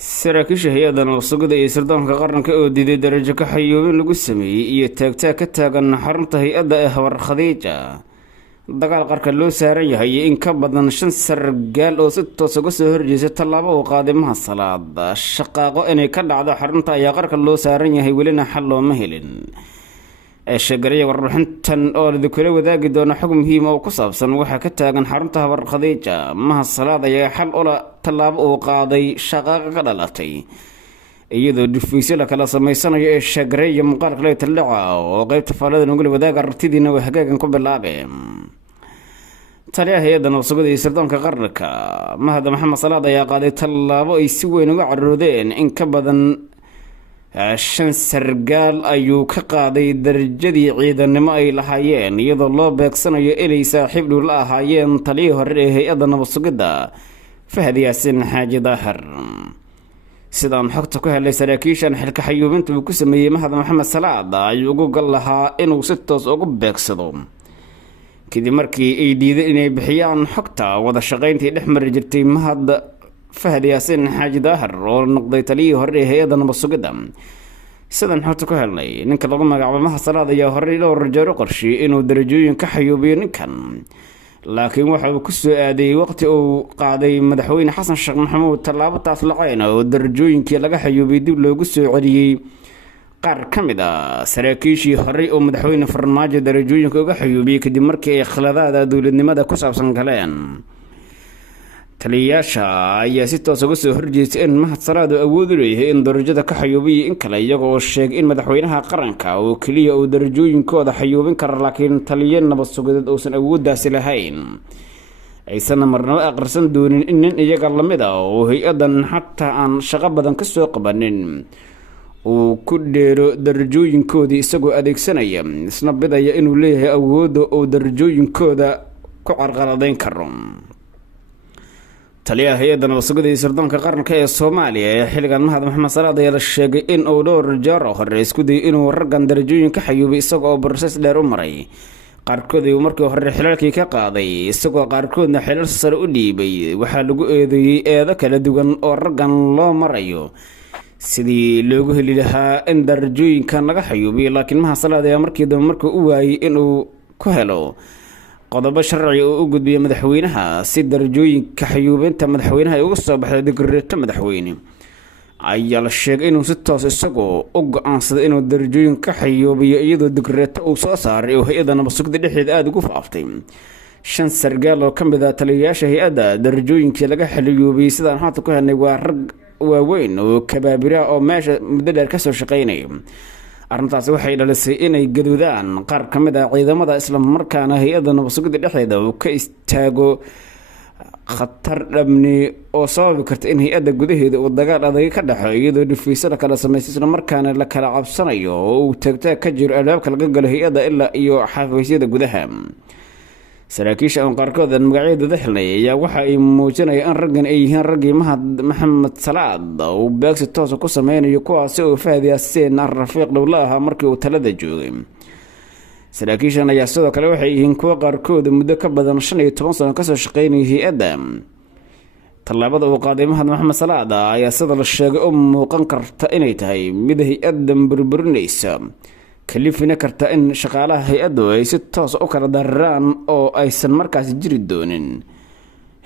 saraakiisha hay-adda nabad-sugidda iyo sirdoonka qaranka oo diiday darajo ka xayuubin lagu sameeyey iyo taagtaag ka taagan xarunta hay-adda ee habar khadiija. dagaal qarka loo saaran yahay in ka badan 5 sargaal oo si toos uga soo horjeesa tallaabo uu qaaday Mahad Salaad. shaqaaqo inay ka dhacdo xarunta ayaa qarka loo saaran yahay welina xal looma helin. sheegaya warbixintan oo la kula wadaagi doona xog muhiim ah oo ku saabsan waxa ka taagan xarunta habar khadiija. Mahad Salaad ayaa xal ula tallaabo uu qaaday shaqaaqa ka dhalatay iyadoo dhufiisyo la kala sameysanayo ee sheegaya muuqaal kale taldhaca oo qaybta faalada nugul wadaaga aragtidiina way hagaagan ku bilaabeen. taliyaha hay-adda nabad-sugidda iyo sirdoonka qaranka Mahad Maxamed Salaad ayaa qaaday tallaabo ay si weyn uga caroodeen in ka badan 5 sargaal ayuu ka qaaday darajadii ciidanimo ay lahaayeen iyadoo loo beegsanayo inay saaxiib dhow la ahaayeen taliyihii hore ee hay-adda nabad-sugidda Fahad Yaasin Xaaji Daahir. sidaan xogta ku helay saraakiishan xilka xayuubinta uu ku sameeyay Mahad Maxamed Salaad ayuu ugu gal lahaa inuu si toos ugu beegsado kadib markii ay diiday inay bixiyaan xogta wada shaqayntii dhex mari jirtay Mahad Fahad Yaasin Xaaji Daahir oo noqday taliyihii hore ee hay-adda nabad-sugidda. sidaan xogta ku helnay ninka lagu magacaabo Mahad Salaad ayaa horey dhowr jeer u qorsheeyay inuu darajooyin ka xayuubiyo ninkan, laakiin waxa uu ku soo aaday waqti uu qaaday madaxweyne xasan sheekh maxamuud tallaabo taas lacayna oo darajooyinkii laga xayuubiyay dib loogu soo celiyey. qaar ka mid ah saraakiishii horey oo madaxweyne farmaajo darajooyinka uga xayuubiyey kadib markii ay khaladaada dowladnimada ku saabsan galeen. taliyayaasha ayaa si toos uga soo horjeestay in Mahad Salaad uu awood u leeyahay in darajada ka xayuubiyo in kale, iyagoo sheegay in madaxweynaha qaranka oo kaliya uu darajooyinkooda xayuubin karo laakiin taliye nabad-sugideed uusan awooddaasi lahayn. aysan marnaba aqrisan doonin in nin iyaga lamid ah oo hay-addan xataa aan shaqo badan ka soo qabanin uu ku dheero darajooyinkoodii isagoo adeegsanaya isna bidaya inuu leeyahay awoodda uu darajooyinkooda ku carqaladeyn karo. taliyaha hay-adda nabad-sugidda iyo sirdoonka qaranka ee Soomaaliya ee xilligan Mahad Maxamed Salaad ayaa la sheegay in uu dhowr jeer hore isku dayay inuu raggan darajooyin ka xayuubiyo isagoo process dheer u maray. qaarkood uu markii hore xilalkii ka qaaday isagoo qaarkoodna xilal sare u dhiibay. waxaa lagu eedeeyay eedo kala duwan oo raggan loo marayo sidii loogu heli lahaa in darajooyinkan laga xayuubiyo, laakiin Mahad Salaad ayaa markii dambe markuu u waayay inuu ku helo qodobo sharci oo u gudbiyay madaxweynaha si darajooyinka xayuubinta madaxweynaha ay uga soo baxday digreeto madaxweyne, ayaa la sheegay inuu si toos isagoo u go'aansaday inuu darajooyin ka xayuubiyo iyadoo digreeto uu soo saaray oo hay-adda nabad-sugidda dhexdeeda aada ugu faaftay. 5 sargaal oo ka mid ah taliyayaasha hay-adda darajooyinkii laga xayuubiyey sidaan haatan ku helnay waa rag waaweyn oo kabaabira oo meesha muddo dheer kasoo shaqaynaya. arrintaasi waxay dhalisay inay gadoodaan qaar ka mid ah ciidamada isla markaana hay-adda nabad-sugidda dhexdeeda uu ka istaago khatar dhabni oo sababi karta in hay-adda gudaheeda uu dagaal adag ka dhaxo iyadoo dhufiisyo la kala samaystay isla markaana la kala cabsanayo oo uu taagtaag ka jiro albaabka laga galo hay-adda ilaa iyo xafiisyada gudaha. saraakiisha aan qaarkood magacyadooda xilnay ayaa waxa ay muujinayaan in raggan ay yihiin raggii Mahad Maxamed Salaad uu beegsi toos ku sameynayo kuwaasi oo Fahad Yaasin rafiiq dhow la ahaa markii uu talada joogay. saraakiishan ayaa sidoo kale waxay yihiin kuwa qaarkood muddo ka badan 15 sano kasoo shaqeynayay hay-adda. tallaabada uu qaaday Mahad Maxamed Salaad ayaa sida la sheegay u muuqan karta inay tahay mid hay-adda burburinaysa, kalifina karta in shaqaalaha hay-addu ay si toos u kala dararaan oo aysan markaas jiri doonin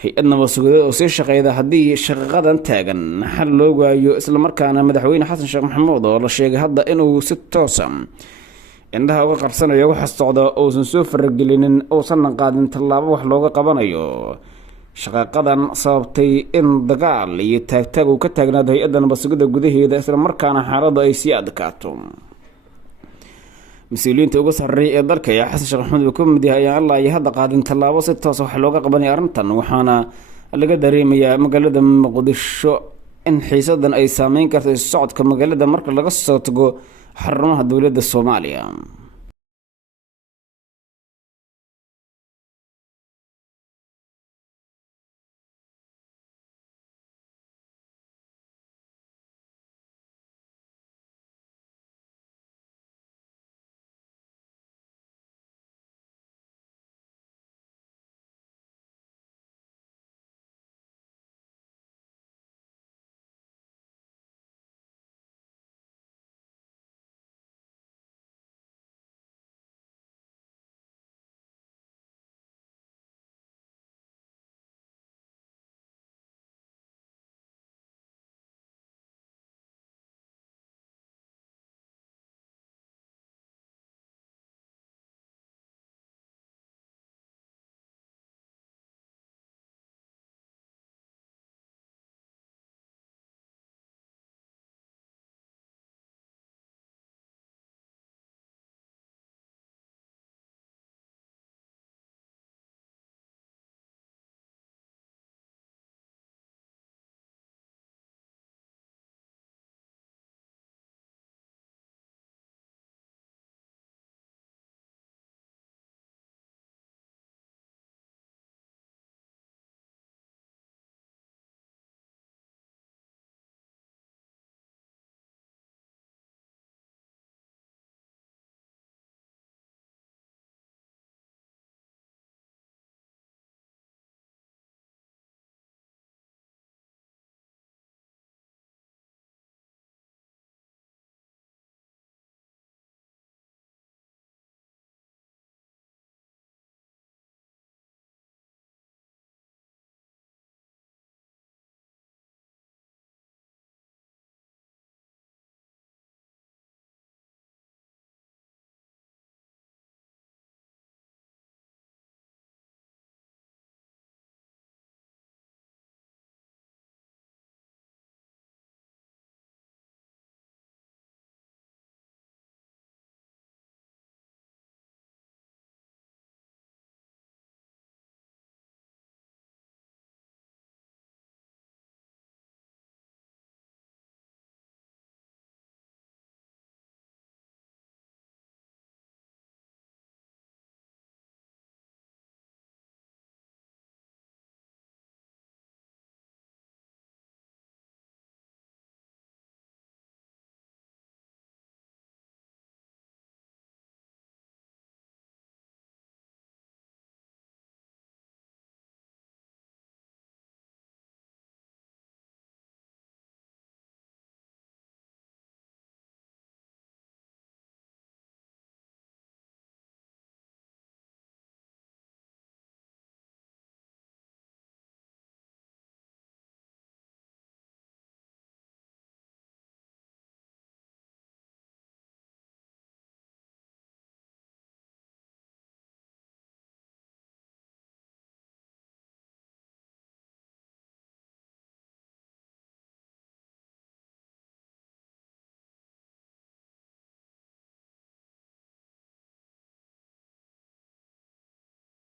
hay-ad nabad-sugideed oo sii shaqeyda haddii shaqadan taagan xal loo waayo. isla markaana madaxweyne xasan sheekh maxamuud oo la sheegay hadda inuu si toosa indhaha uga qabsanayo waxa socda uusan soo faragelinin uusan qaadin tallaabo wax looga qabanayo shaqaqadan sababtay in dagaal iyo taagtaag uu ka taagnaado hay-adda nabad-sugidda gudaheeda isla markaana xaaladdu ay sii adkaato. mas-uuliyiinta uga sarreeya ee dalka ayaa xasan sheekh maxamuud uu ka mid yahay ayaan ilaa iyo hadda qaadin tallaabo si toos wax looga qabanaya arrintan, waxaana laga dareemayaa magaalada muqdisho in xiisadan ay saameyn karto socodka magaalada marka laga soo tago xarumaha dowladda Soomaaliya.